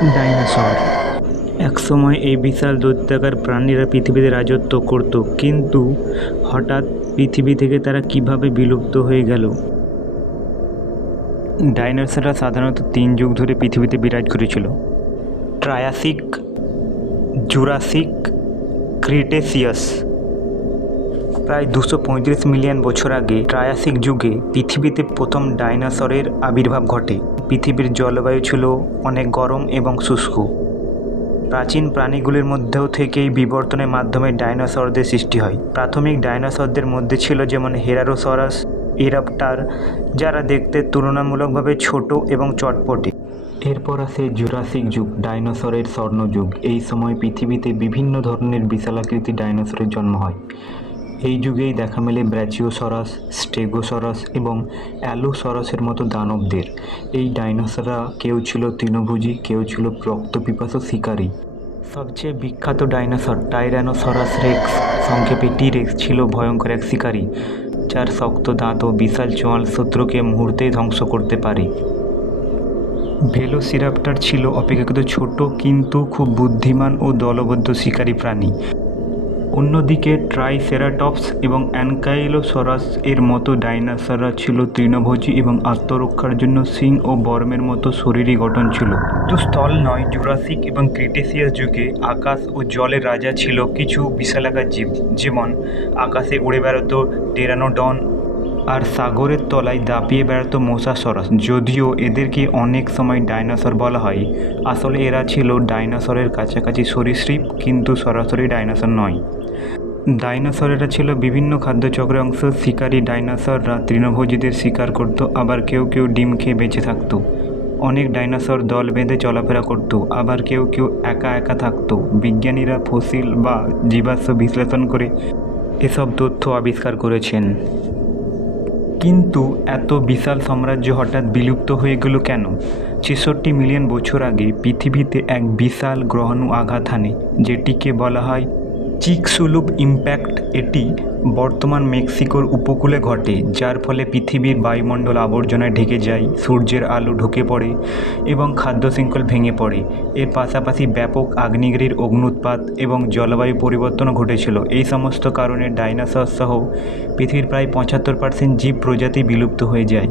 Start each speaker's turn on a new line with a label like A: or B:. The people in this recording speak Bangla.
A: ডাইনোসর। একসময় এই বিশাল দৈত্যাকার প্রাণীরা পৃথিবীতে রাজত্ব করত, কিন্তু হঠাৎ পৃথিবী থেকে তারা কীভাবে বিলুপ্ত হয়ে গেল? ডাইনোসররা সাধারণত তিন যুগ ধরে পৃথিবীতে বিরাজ করেছিল। Triassic, Jurassic, Cretaceous. প্রায় দুশো মিলিয়ন বছর আগে ট্রায়াসিক যুগে পৃথিবীতে প্রথম ডাইনোসরের আবির্ভাব ঘটে। পৃথিবীর জলবায়ু ছিল অনেক গরম এবং শুষ্ক। প্রাচীন প্রাণীগুলির মধ্যেও থেকেই বিবর্তনের মাধ্যমে ডাইনোসরদের সৃষ্টি হয়। প্রাথমিক ডাইনোসরদের মধ্যে ছিল যেমন হেরারোসরাস, ইরাপটার, যারা দেখতে তুলনামূলকভাবে ছোট এবং চটপটে। এরপর আসে জুরাসিক যুগ, ডাইনোসরের স্বর্ণযুগ। এই সময় পৃথিবীতে বিভিন্ন ধরনের বিশালাকৃতি ডাইনোসরের জন্ম হয়। এই যুগেই দেখা মেলে ব্র্যাচিওসরাস স্টেগোসরাস এবং অ্যালোসরাসের মতো দানবদের। এই ডাইনোসররা কেউ ছিল তৃণভোজী, কেউ ছিল রক্তপিপাসু শিকারী। সবচেয়ে বিখ্যাত ডাইনোসর টাইরানোসরাস রেক্স, সংক্ষেপে টি রেক্স ছিল ভয়ঙ্কর এক শিকারী, যার শক্ত দাঁত ও বিশাল চোয়াল শত্রুকে মুহূর্তেই ধ্বংস করতে পারে। ভেলোসিরাপ্টার ছিল অপেক্ষাকৃত ছোট, কিন্তু খুব বুদ্ধিমান ও দলবদ্ধ শিকারী প্রাণী। অন্যদিকে ট্রাইসেরাটপস এবং অ্যানকাইলোসরাস এর মতো ডাইনোসররা ছিল তৃণভোজী এবং আত্মরক্ষার জন্য সিং ও বর্মের মতো শরীরী গঠন ছিল। তো স্থল নয়, জুরাসিক এবং ক্রিটেসিয়াস যুগে আকাশ ও জলের রাজা ছিল কিছু বিশালাকার জীব, যেমন আকাশে উড়ে বেড়াতো টেরানোডন আর সাগরের তলায় দাপিয়ে বেড়াতো মোসাসরাস। যদিও এদেরকে অনেক সময় ডাইনোসর বলা হয়। আসলে এরা ছিল ডাইনোসরের কাছাকাছি সরীসৃপ, কিন্তু সরাসরি ডাইনোসর নয়। ডাইনোসরেরা ছিল বিভিন্ন খাদ্যচক্রের অংশ। শিকারী ডাইনোসররা তৃণভোজীদের শিকার করত, আবার কেউ কেউ ডিম খেয়ে বেঁচে থাকতো। অনেক ডাইনোসর দল বেঁধে চলাফেরা করত, আবার কেউ কেউ একা একা থাকতো। বিজ্ঞানীরা ফসিল বা জীবাশ্ম বিশ্লেষণ করে এসব তথ্য আবিষ্কার করেছেন। কিন্তু এত বিশাল সাম্রাজ্য হঠাৎ বিলুপ্ত হয়ে গেল কেন? ছেষট্টি মিলিয়ন বছর আগে পৃথিবীতে এক বিশাল গ্রহাণু আঘাত হানে, যেটিকে বলা হয় চিকসুলুপ ইম্প্যাক্ট এটি বর্তমান মেক্সিকোর উপকূলে ঘটে, যার ফলে পৃথিবীর বায়ুমণ্ডল আবর্জনায় ঢেকে যায়, সূর্যের আলো ঢুকে পড়ে এবং খাদ্য শৃঙ্খল ভেঙে পড়ে। এর পাশাপাশি ব্যাপক আগ্নেয়গিরির অগ্নুৎপাত এবং জলবায়ু পরিবর্তনও ঘটেছিল। এই সমস্ত কারণে ডাইনোসর সহ পৃথিবীর প্রায় পঁচাত্তর পার্সেন্ট জীব প্রজাতি বিলুপ্ত হয়ে যায়।